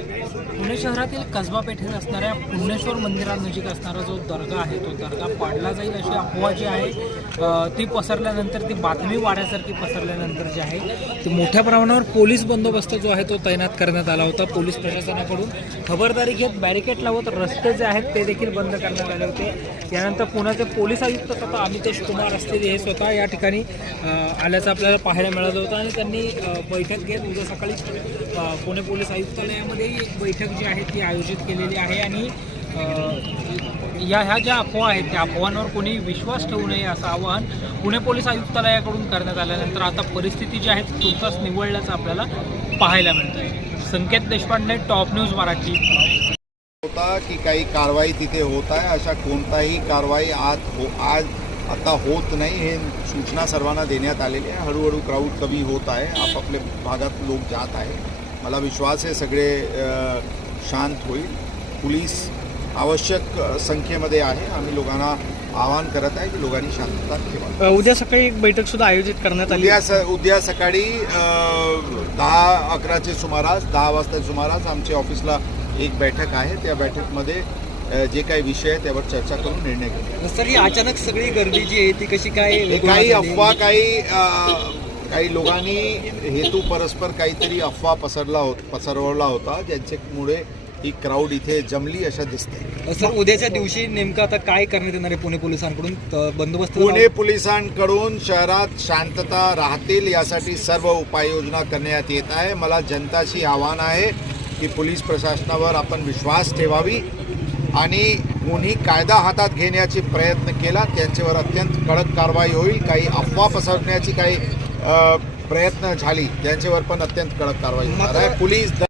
पुणे शहरातील कसबा पेठेत असणाऱ्या पुणेश्वर मंदिरानजीक असणारा जो दर्गा आहे तो दर्गा पाडला जाईल अशी अफवा जी आहे ती पसरल्यानंतर ती बातमी वाड्यासारखी पसरल्यानंतर जी आहे ती मोठ्या प्रमाणावर पोलीस बंदोबस्त जो आहे तो तैनात करण्यात आला होता. पोलीस प्रशासनाकडून खबरदारी घेत बॅरिकेड लावत रस्ते जे आहेत ते देखील बंद करण्यात आले होते. यानंतर पुण्याचे पोलीस आयुक्त तथा अमितेश कुमार असतील हे स्वतः या ठिकाणी आल्याचं आपल्याला पाहायला मिळालं होतं आणि त्यांनी बैठक घेत उद्या सकाळी पुणे पोलीस आयुक्तालयामध्ये एक बैठक जी आहे ती आयोजित केलेली आहे आणि या ह्या ज्या अफवा आहेत त्या अफवांवर कोणी विश्वास ठेवू नये असं आवाहन पुणे पोलीस आयुक्तालयाकडून करण्यात आल्यानंतर आता परिस्थिती जी आहे ती तुर्तास निवडल्याचं आपल्याला पाहायला मिळतं आहे संकेत देशपांडे टॉप न्यूज मराठी. होता की काही कारवाई तिथे होत आहे अशा कोणताही कारवाई आज हो आज आता होत नाही हे सूचना सर्वांना देण्यात आलेली आहे. हळूहळू क्राऊड कमी होत आहे आपापल्या भागात लोक जात आहे मला विश्वास आहे सगळे शांत होईल. पोलीस आवश्यक संख्येमध्ये आहे. आम्ही लोकांना आवाहन करत आहे की लोकांनी शांतता ठेवा उद्या सकाळी एक बैठक सुद्धा आयोजित करण्यात उद्या स उद्या सकाळी दहा अकराचे सुमारास दहा वाजता सुमारास आमच्या ऑफिसला एक बैठक आहे. त्या बैठकमध्ये जे काही विषय आहे त्यावर चर्चा करून निर्णय घेऊ. सर ही अचानक सगळी गर्दी जी आहे ती कशी काय काही अफवा काही काही लोकांनी हेतू परस्पर काहीतरी अफवा पसरला होत पसरवला होता ज्यांच्यामुळे ही क्राऊड इथे जमली अशा दिसते. सर उद्याच्या दिवशी नेमकं आता काय करण्यात येणार आहे पुणे पोलिसांकडून? बंदोबस्त पुणे पोलिसांकडून शहरात शांतता राहतील यासाठी सर्व उपाययोजना करण्यात येत आहे. मला जनताशी आव्हान आहे की पोलीस प्रशासनावर आपण विश्वास ठेवावी आणि कोणी कायदा हातात घेण्याचे प्रयत्न केला त्यांच्यावर अत्यंत कडक कारवाई होईल. काही अफवा पसरण्याची काही प्रयत्न झाली त्यांच्यावर पण अत्यंत कडक कारवाई होणार आहे. पोलीस